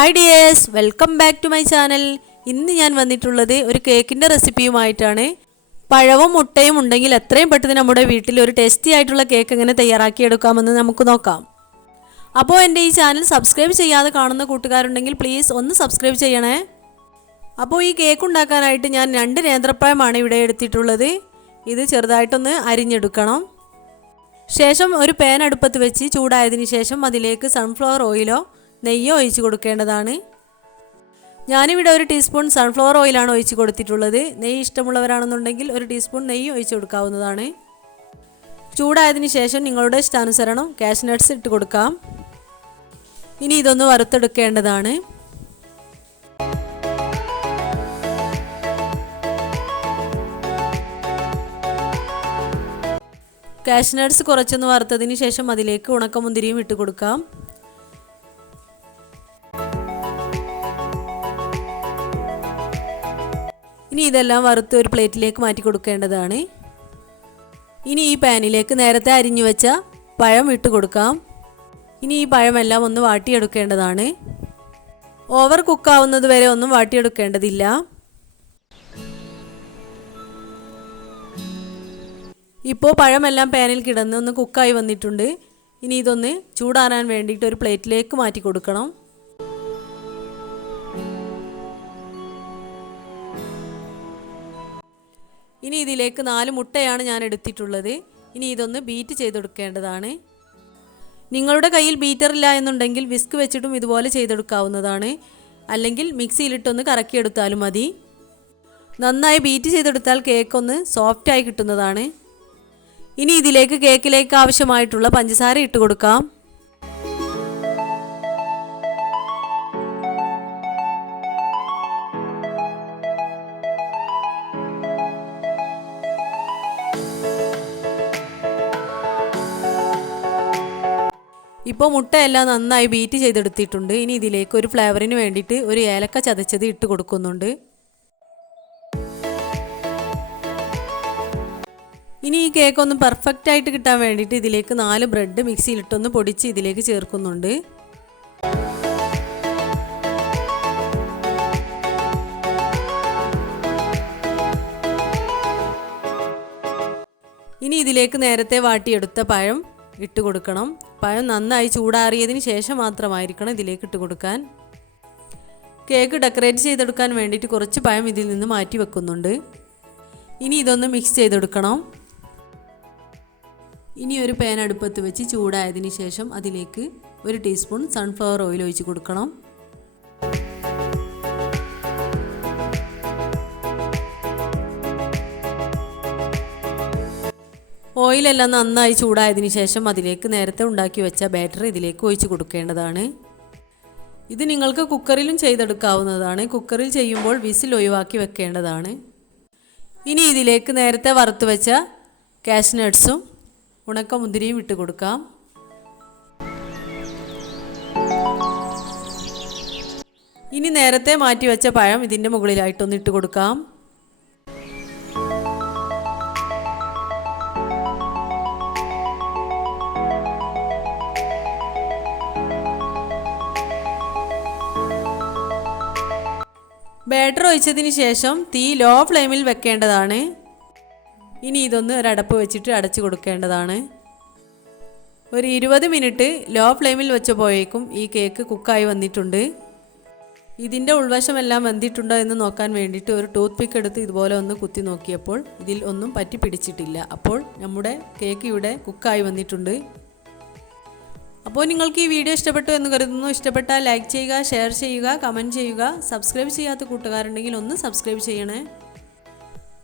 Hi dears, welcome back to my channel. ഇന്ന് ഞാൻ വന്നിട്ടുള്ളത് ഒരു കേക്കിൻ്റെ റെസിപ്പിയുമായിട്ടാണ്. പഴവും മുട്ടയും ഉണ്ടെങ്കിൽ എത്രയും പെട്ടെന്ന് നമ്മുടെ വീട്ടിൽ ഒരു ടേസ്റ്റി ആയിട്ടുള്ള കേക്ക് എങ്ങനെ തയ്യാറാക്കിയെടുക്കാമെന്ന് നമുക്ക് നോക്കാം. അപ്പോൾ എൻ്റെ ഈ ചാനൽ സബ്സ്ക്രൈബ് ചെയ്യാതെ കാണുന്ന കൂട്ടുകാരുണ്ടെങ്കിൽ പ്ലീസ് ഒന്ന് സബ്സ്ക്രൈബ് ചെയ്യണേ. അപ്പോൾ ഈ കേക്ക് ഉണ്ടാക്കാനായിട്ട് ഞാൻ 2 നേന്ത്രപ്പഴമാണ് ഇവിടെ എടുത്തിട്ടുള്ളത്. ഇത് ചെറുതായിട്ടൊന്ന് അരിഞ്ഞെടുക്കണം. ശേഷം ഒരു പാൻ അടുപ്പത്ത് വെച്ച് ചൂടായതിനു ശേഷം അതിലേക്ക് സൺഫ്ലവർ ഓയിലോ നെയ്യോ ഒഴിച്ച് കൊടുക്കേണ്ടതാണ്. ഞാനിവിടെ 1 ടീസ്പൂൺ സൺഫ്ലവർ ഓയിലാണ് ഒഴിച്ച് കൊടുത്തിട്ടുള്ളത്. നെയ്യ് ഇഷ്ടമുള്ളവരാണെന്നുണ്ടെങ്കിൽ 1 ടീസ്പൂൺ നെയ്യ് ഒഴിച്ച് കൊടുക്കാവുന്നതാണ്. ചൂടായതിനു ശേഷം നിങ്ങളുടെ ഇഷ്ടാനുസരണം കാഷ്നട്ട്സ് ഇട്ട് കൊടുക്കാം. ഇനി ഇതൊന്ന് വറുത്തെടുക്കേണ്ടതാണ്. കാഷ്നട്ട്സ് കുറച്ചൊന്ന് വറുത്തതിന് ശേഷം അതിലേക്ക് ഉണക്കമുന്തിരിയും ഇട്ട് കൊടുക്കാം. ഇനി ഇതെല്ലാം വറുത്ത് ഒരു പ്ലേറ്റിലേക്ക് മാറ്റി കൊടുക്കേണ്ടതാണ്. ഇനി ഈ പാനിലേക്ക് നേരത്തെ അരിഞ്ഞു വെച്ച പഴം ഇട്ട് കൊടുക്കാം. ഇനി ഈ പഴമെല്ലാം ഒന്ന് വാട്ടിയെടുക്കേണ്ടതാണ്. ഓവർ കുക്കാവുന്നത് വരെ ഒന്നും വാട്ടിയെടുക്കേണ്ടതില്ല. ഇപ്പോൾ പഴമെല്ലാം പാനിൽ കിടന്ന് ഒന്ന് കുക്കായി വന്നിട്ടുണ്ട്. ഇനി ഇതൊന്ന് ചൂടാറാൻ വേണ്ടിയിട്ട് ഒരു പ്ലേറ്റിലേക്ക് മാറ്റി കൊടുക്കണം. ഇനി ഇതിലേക്ക് 4 മുട്ടയാണ് ഞാൻ എടുത്തിട്ടുള്ളത്. ഇനി ഇതൊന്ന് ബീറ്റ് ചെയ്തെടുക്കേണ്ടതാണ്. നിങ്ങളുടെ കയ്യിൽ ബീറ്റർ ഇല്ല എന്നുണ്ടെങ്കിൽ വിസ്ക് വെച്ചിട്ടും ഇതുപോലെ ചെയ്തെടുക്കാവുന്നതാണ്. അല്ലെങ്കിൽ മിക്സിയിലിട്ടൊന്ന് കറക്കിയെടുത്താലും മതി. നന്നായി ബീറ്റ് ചെയ്തെടുത്താൽ കേക്ക് ഒന്ന് സോഫ്റ്റായി കിട്ടുന്നതാണ്. ഇനി ഇതിലേക്ക് കേക്കിലേക്ക് ആവശ്യമായിട്ടുള്ള പഞ്ചസാര ഇട്ട് കൊടുക്കാം. ഇപ്പോൾ മുട്ടയെല്ലാം നന്നായി ബീറ്റ് ചെയ്തെടുത്തിട്ടുണ്ട്. ഇനി ഇതിലേക്ക് ഒരു ഫ്ലേവറിന് വേണ്ടിയിട്ട് ഒരു ഏലക്ക ചതച്ചത് ഇട്ട് കൊടുക്കുന്നുണ്ട്. ഇനി ഈ കേക്ക് ഒന്ന് പെർഫെക്റ്റ് ആയിട്ട് കിട്ടാൻ വേണ്ടിയിട്ട് ഇതിലേക്ക് 4 ബ്രെഡ് മിക്സിയിലിട്ടൊന്ന് പൊടിച്ച് ഇതിലേക്ക് ചേർക്കുന്നുണ്ട്. ഇനി ഇതിലേക്ക് നേരത്തെ വാട്ടിയെടുത്ത പഴം ഇട്ട് കൊടുക്കണം. പഴം നന്നായി ചൂടാറിയതിന് ശേഷം മാത്രമായിരിക്കണം ഇതിലേക്ക് ഇട്ട് കൊടുക്കാൻ. കേക്ക് ഡെക്കറേറ്റ് ചെയ്തെടുക്കാൻ വേണ്ടിയിട്ട് കുറച്ച് പഴം ഇതിൽ നിന്ന് മാറ്റി വെക്കുന്നുണ്ട്. ഇനി ഇതൊന്ന് മിക്സ് ചെയ്തെടുക്കണം. ഇനി ഒരു പാൻ അടുപ്പത്ത് വെച്ച് ചൂടായതിന് ശേഷം അതിലേക്ക് 1 ടീസ്പൂൺ സൺഫ്ലവർ ഓയിൽ ഒഴിച്ച് കൊടുക്കണം. ഓയിലെല്ലാം നന്നായി ചൂടായതിനു ശേഷം അതിലേക്ക് നേരത്തെ ഉണ്ടാക്കി വെച്ച ബാറ്റർ ഇതിലേക്ക് ഒഴിച്ച് കൊടുക്കേണ്ടതാണ്. ഇത് നിങ്ങൾക്ക് കുക്കറിലും ചെയ്തെടുക്കാവുന്നതാണ്. കുക്കറിൽ ചെയ്യുമ്പോൾ വിസിൽ ഒഴിവാക്കി വെക്കേണ്ടതാണ്. ഇനി ഇതിലേക്ക് നേരത്തെ വറുത്ത് വെച്ച കാഷ്നട്ട്സും ഉണക്കമുന്തിരിയും ഇട്ട് കൊടുക്കാം. ഇനി നേരത്തെ മാറ്റി വെച്ച പഴം ഇതിൻ്റെ മുകളിലായിട്ടൊന്ന് ഇട്ട് കൊടുക്കാം. ബാറ്റർ ഒഴിച്ചതിന് ശേഷം തീ ലോ ഫ്ലെയിമിൽ വെക്കേണ്ടതാണ്. ഇനി ഇതൊന്ന് ഒരടപ്പ് വെച്ചിട്ട് അടച്ചു കൊടുക്കേണ്ടതാണ്. ഒരു 20 മിനിറ്റ് ലോ ഫ്ലെയിമിൽ വെച്ചപ്പോഴേക്കും ഈ കേക്ക് കുക്കായി വന്നിട്ടുണ്ട്. ഇതിൻ്റെ ഉൾവശമെല്ലാം വെന്തിട്ടുണ്ടോ എന്ന് നോക്കാൻ വേണ്ടിയിട്ട് ഒരു ടൂത്ത് പിക്ക് എടുത്ത് ഇതുപോലെ ഒന്ന് കുത്തി നോക്കിയപ്പോൾ ഇതിൽ ഒന്നും പറ്റി പിടിച്ചിട്ടില്ല. അപ്പോൾ നമ്മുടെ കേക്ക് ഇവിടെ കുക്കായി വന്നിട്ടുണ്ട്. അപ്പോൾ നിങ്ങൾക്ക് ഈ വീഡിയോ ഇഷ്ടപ്പെട്ടു എന്ന് കരുതുന്നു. ഇഷ്ടപ്പെട്ടാൽ ലൈക്ക് ചെയ്യുക, ഷെയർ ചെയ്യുക, കമൻറ്റ് ചെയ്യുക. സബ്സ്ക്രൈബ് ചെയ്യാത്ത കൂട്ടുകാരുണ്ടെങ്കിൽ ഒന്ന് സബ്സ്ക്രൈബ് ചെയ്യണേ.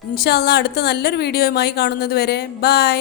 ഇൻഷാ അല്ലാഹ് അടുത്ത നല്ലൊരു വീഡിയോയുമായി കാണുന്നത് വരെ ബൈ.